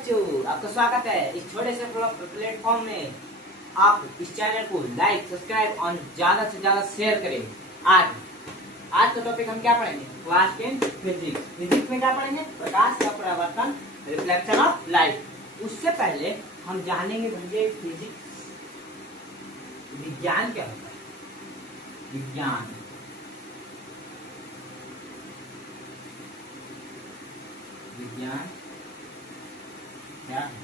बच्चों, आपका स्वागत है इस छोटे से प्लेटफॉर्म में। आप इस चैनल को लाइक, सब्सक्राइब और ज्यादा से ज्यादा शेयर करें। आज का टॉपिक हम क्या पढ़ेंगे? Class 10 physics. फिजिक्स में क्या पढ़ेंगे? प्रकाश का परावर्तन, रिफ्लेक्शन ऑफ लाइट। उससे पहले हम जानेंगे भैया फिजिक्स विज्ञान क्या होता है। विज्ञान विज्ञान क्या है?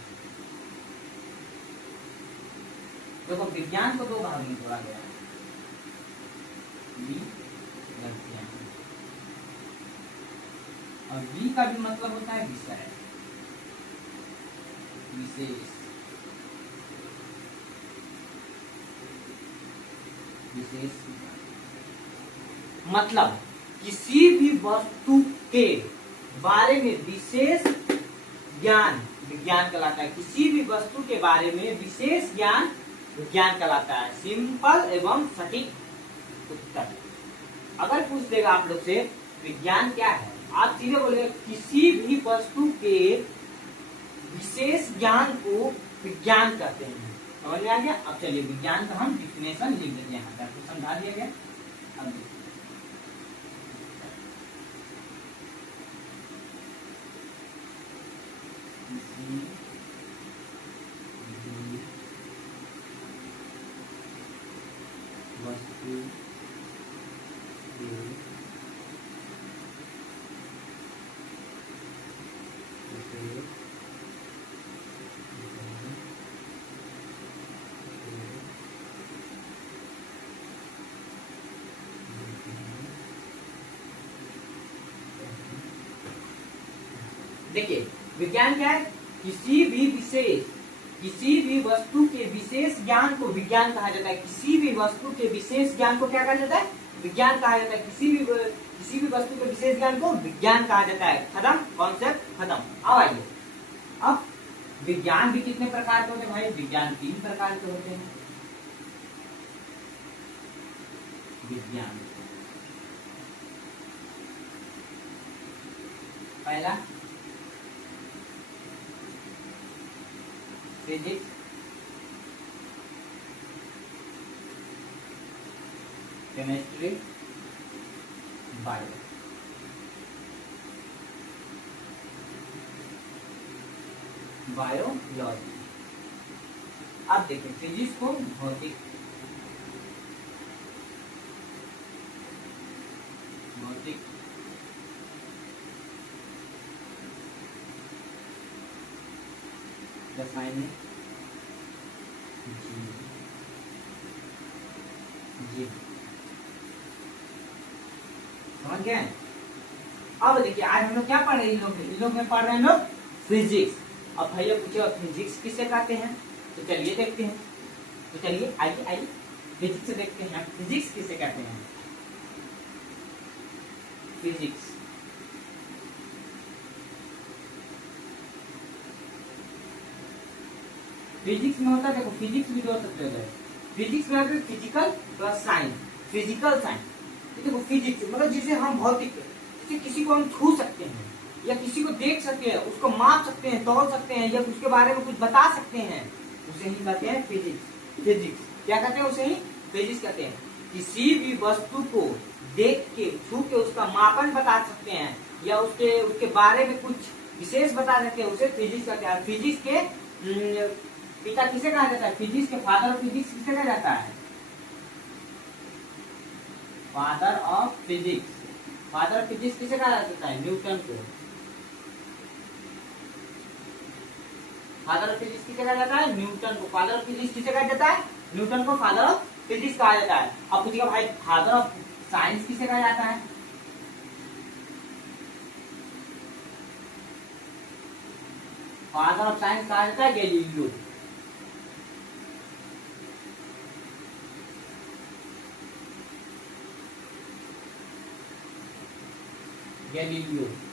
देखो, विज्ञान को दो भाग में तोड़ा गया है, विज्ञान, और वी का भी मतलब होता है विषय, विशेष, विशेष मतलब किसी भी वस्तु के बारे में विशेष ज्ञान विज्ञान कहलाता है। किसी भी वस्तु के बारे में विशेष ज्ञान विज्ञान कहलाता है। सिंपल एवं सटीक उत्तर। अगर पूछ देगा आप लोग से विज्ञान क्या है, आप सीधे बोलेंगे किसी भी वस्तु के विशेष ज्ञान को विज्ञान कहते हैं। समझ में आ गया? अब चलिए विज्ञान का हम डिफिनेशन लिख देते हैं। यहाँ पर समझा दिया गया। अब वस्तु देखिए, विज्ञान क्या है? किसी भी वस्तु के विशेष ज्ञान को विज्ञान कहा जाता है। किसी भी वस्तु के विशेष ज्ञान को क्या कहा जाता है? विज्ञान कहा जाता है। किसी भी वस्तु के विशेष ज्ञान को विज्ञान कहा जाता है। खत्म, कॉन्सेप्ट खत्म। अब आइए, अब विज्ञान भी कितने प्रकार के होते हैं भाई? विज्ञान 3 प्रकार के होते हैं। विज्ञान पहला फिजिक्स, केमिस्ट्री, बायोलॉजी। अब देखिए फिजिक्स को भौतिक रासायनिक, जीव। समझ गए? अब देखिए, आज हम लोग क्या पढ़ रहे हैं? इन लोग में पढ़ रहे हैं लोग फिजिक्स। अब भैया पूछे फिजिक्स किसे कहते हैं, तो चलिए देखते हैं। तो चलिए आइए फिजिक्स से देखते हैं फिजिक्स किसे कहते हैं। फिजिक्स फिजिक्स में होता है, देखो फिजिक्स भी 2 सकते हैं। फिजिक्स में होता है physical plus science, physical science. देखो फिजिक्स मतलब जिसे हम भौतिक, जिसे किसी को हम छू सकते हैं या किसी को देख सकते हैं, उसको माप सकते हैं, तोल सकते हैं, या उसके बारे में कुछ बता सकते हैं, उसे ही कहते हैं फिजिक्स। फिजिक्स क्या कहते हैं? उसे ही फिजिक्स कहते हैं। किसी भी वस्तु को देख के, छू के उसका मापन बता सकते हैं या उसके बारे में कुछ विशेष बता सकते हैं, उसे फिजिक्स कहते हैं। फिजिक्स के पिता किसे कहा जाता है? फिजिक्स के फादर ऑफ फिजिक्स किसे कहा जाता है? Father of physics. Father of physics किसे कहा जाता है? न्यूटन को। फादर ऑफ फिजिक्स किसे कहा जाता है? न्यूटन को। फादर ऑफ फिजिक्स किसे कहा जाता है? न्यूटन को फादर ऑफ फिजिक्स कहा जाता है। अब पूछिएगा भाई फादर ऑफ साइंस किसे कहा जाता है? फादर ऑफ साइंस कहा जाता है गैलीलियो।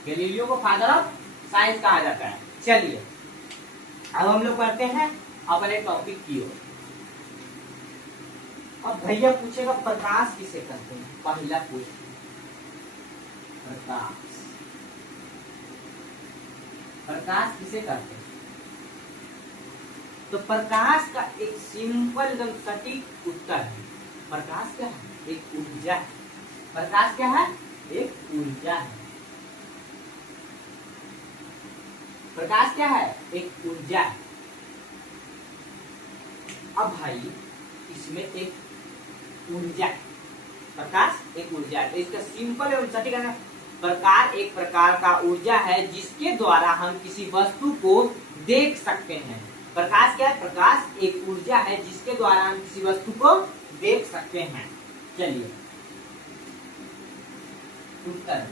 गैलीलियो को फादर ऑफ साइंस कहा जाता है। चलिए अब हम लोग करते हैं अपने टॉपिक की ओर। अब भैया पूछेगा प्रकाश किसे कहते हैं? पहला क्वेश्चन, प्रकाश किसे कहते हैं? तो प्रकाश का एक सिंपल एकदम सटीक उत्तर है, प्रकाश क्या है? एक ऊर्जा है। प्रकाश क्या है? एक ऊर्जा है। प्रकाश क्या है? एक ऊर्जा है। अब भाई इसमें एक ऊर्जा है, प्रकाश एक ऊर्जा है, तो इसका सिंपल एवं सटीक है। प्रकाश एक प्रकार का ऊर्जा है जिसके द्वारा हम किसी वस्तु को देख सकते हैं। प्रकाश क्या है? प्रकाश एक ऊर्जा है जिसके द्वारा हम किसी वस्तु को देख सकते हैं। चलिए उत्तर,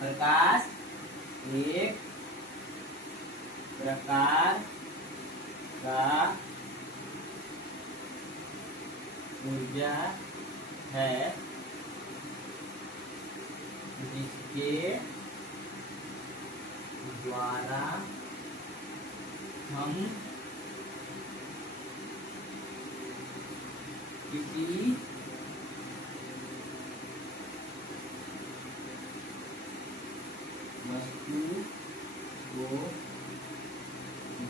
प्रकाश एक प्रकार का ऊर्जा है जिसके द्वारा हम किसी वस्तु को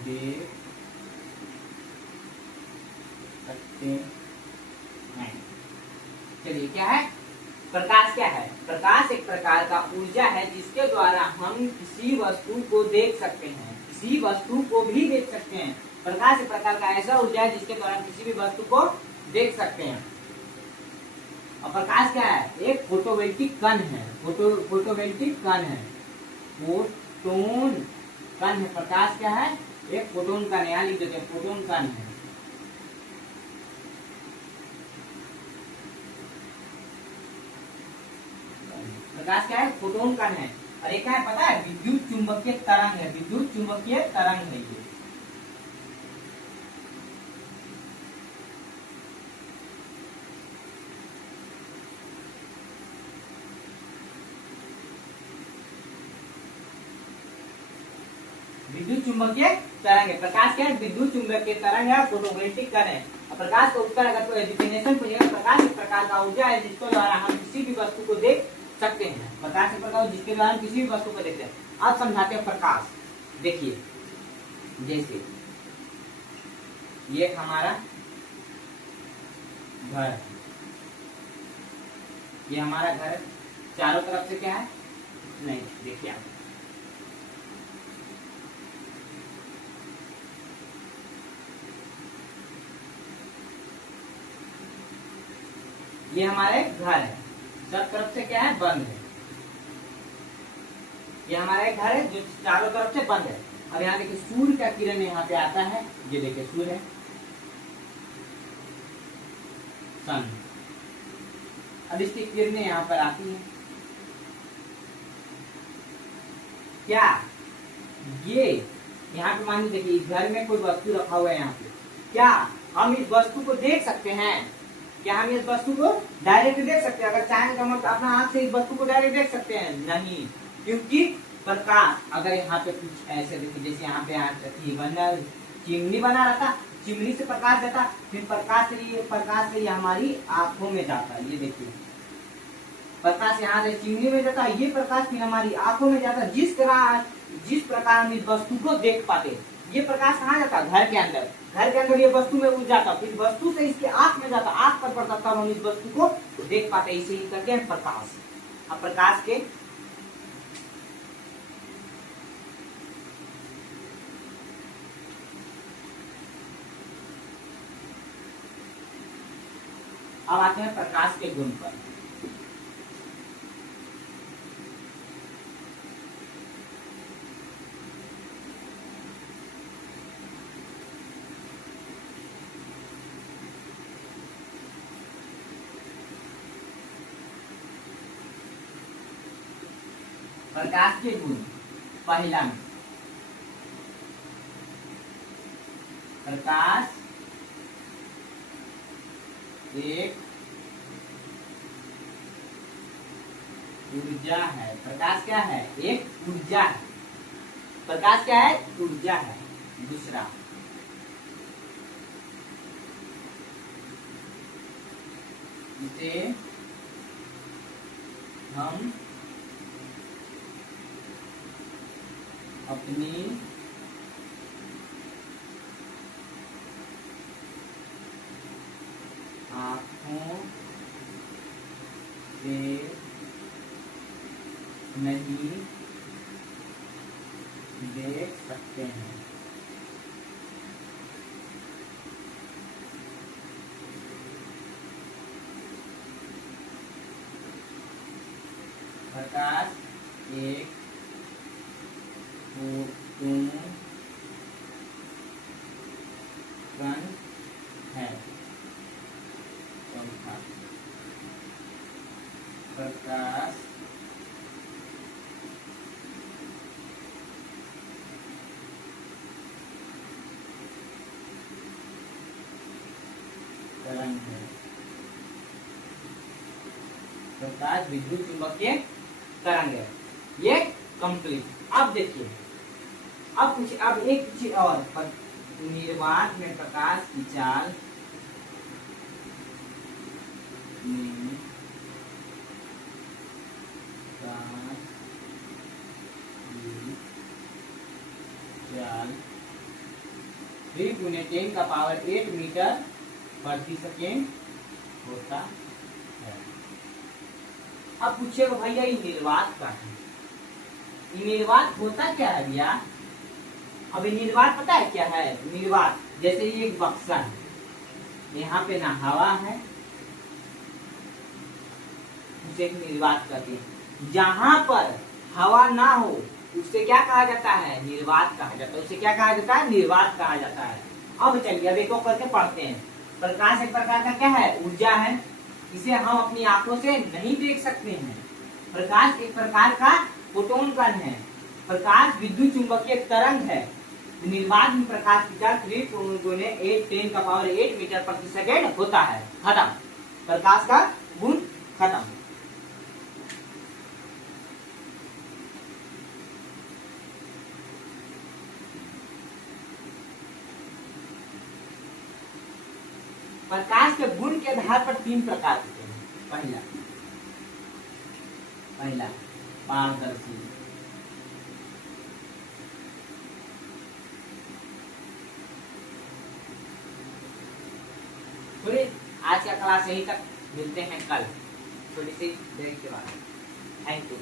देख सकते हैं। चलिए क्या है? प्रकाश क्या है? प्रकाश एक प्रकार का ऊर्जा है जिसके द्वारा हम किसी वस्तु को देख सकते हैं, किसी वस्तु को भी देख सकते हैं। प्रकाश एक प्रकार का ऐसा ऊर्जा है जिसके द्वारा किसी भी वस्तु को देख सकते हैं। और प्रकाश क्या है? एक फोटोवोल्टिक कण है, फोटोवोल्टिक कण है, फोटोन कण है। प्रकाश क्या है? एक फोटोन कण है, यहाँ लिख देते हैं फोटोन कण है। प्रकाश क्या है? फोटोन कण है। और एक क्या है पता है? विद्युत चुंबकीय तरंग है, विद्युत चुंबकीय तरंग है ये। विद्युत चुंबकीय तरंग है। प्रकाश क्या है? विद्युत चुंबकीय तरंग है, फोटोवोल्टिक कण है। और प्रकाश का उत्तर अगर कोई डिफिनेशन पूछेगा, प्रकाश एक प्रकार का ऊर्जा है जिसके द्वारा हम किसी भी वस्तु को देख सकते हैं। प्रकाश एक प्रकार जिसके द्वारा हम किसी भी वस्तु को देखते हैं। अब समझाते हैं प्रकाश। देखिए जैसे ये हमारा घर है, ये हमारा घर चारों तरफ से क्या है? नहीं, देखिए आप ये हमारा एक घर है, सब तरफ से क्या है? बंद है। ये हमारा एक घर है जो चारों तरफ से बंद है। अब यहाँ देखिए सूर्य का किरण यहाँ पे आता है, ये देखिए सूर्य है, सन। अब इसकी किरणें यहाँ पर आती हैं। क्या ये यहाँ पे मान लीजिए देखिए घर में कोई वस्तु रखा हुआ है यहाँ पे, क्या हम इस वस्तु को देख सकते हैं? क्या हम इस वस्तु को डायरेक्ट देख सकते हैं? अगर चाहें तो हम अपना आंख से इस वस्तु को डायरेक्ट देख सकते हैं? नहीं, क्योंकि प्रकाश अगर यहाँ पे कुछ ऐसे देखिए, जैसे यहाँ पे चिमनी बना रहता, चिमनी से प्रकाश जाता, फिर प्रकाश से ये हमारी आंखों में जाता है। ये देखिए प्रकाश यहाँ से चिमनी में जाता है, ये प्रकाश फिर हमारी आंखों में जाता है। जिस प्रकार हम इस वस्तु को देख पाते, ये प्रकाश कहाँ जाता? घर के अंदर। घर के अंदर ये वस्तु में उड़ जाता, फिर वस्तु से इसके आंख में जाता, आंख पर पड़ता, तब हम इस वस्तु को देख पाते। इसे ही कहते हैं प्रकाश। अब प्रकाश के अब आते हैं प्रकाश के गुण पर। प्रकाश के गुण, पहला प्रकाश एक ऊर्जा है। प्रकाश क्या है? एक ऊर्जा है। प्रकाश क्या है? ऊर्जा है। दूसरा इसे हम अपनी आँखों से नहीं देख सकते हैं। प्रकाश एक फोटोन कण है। प्रकाश तरंग है। प्रकाश विद्युत चुंबकीय तरंग है। ये कंप्लीट। अब देखिए, अब एक चीज और, निर्वात में प्रकाश की चाल थ्री गुने 10⁸ मीटर प्रति सेकेंड होता है। अब पूछिएगा भैया ये निर्वात का है, ये निर्वात होता क्या है भैया? अब ये निर्वात पता है क्या है? निर्वात जैसे ये एक बक्सा है, यहाँ पे ना हवा है, उसे निर्वात कहते हैं। जहां पर हवा ना हो उससे क्या कहा जाता है? निर्वात कहा जाता है। उसे क्या कहा जाता है? निर्वात कहा जाता है। अब चलिए अब एक करके पढ़ते हैं। प्रकाश एक प्रकार का क्या है? ऊर्जा है। इसे हम अपनी आंखों से नहीं देख सकते हैं। प्रकाश एक प्रकार का फोटोन कण है। प्रकाश विद्युत चुंबकीय तरंग है। निर्वात में प्रकाश की चाल 3 गुने 10⁸ मीटर प्रति सेकेंड होता है। खत्म, प्रकाश का गुण खत्म। प्रकाश के गुण के आधार पर 3 प्रकार होते हैं। पहला पारदर्शी, थोड़ी आज का क्लास यहीं तक, मिलते हैं कल थोड़ी सी देर के बाद। Thank you.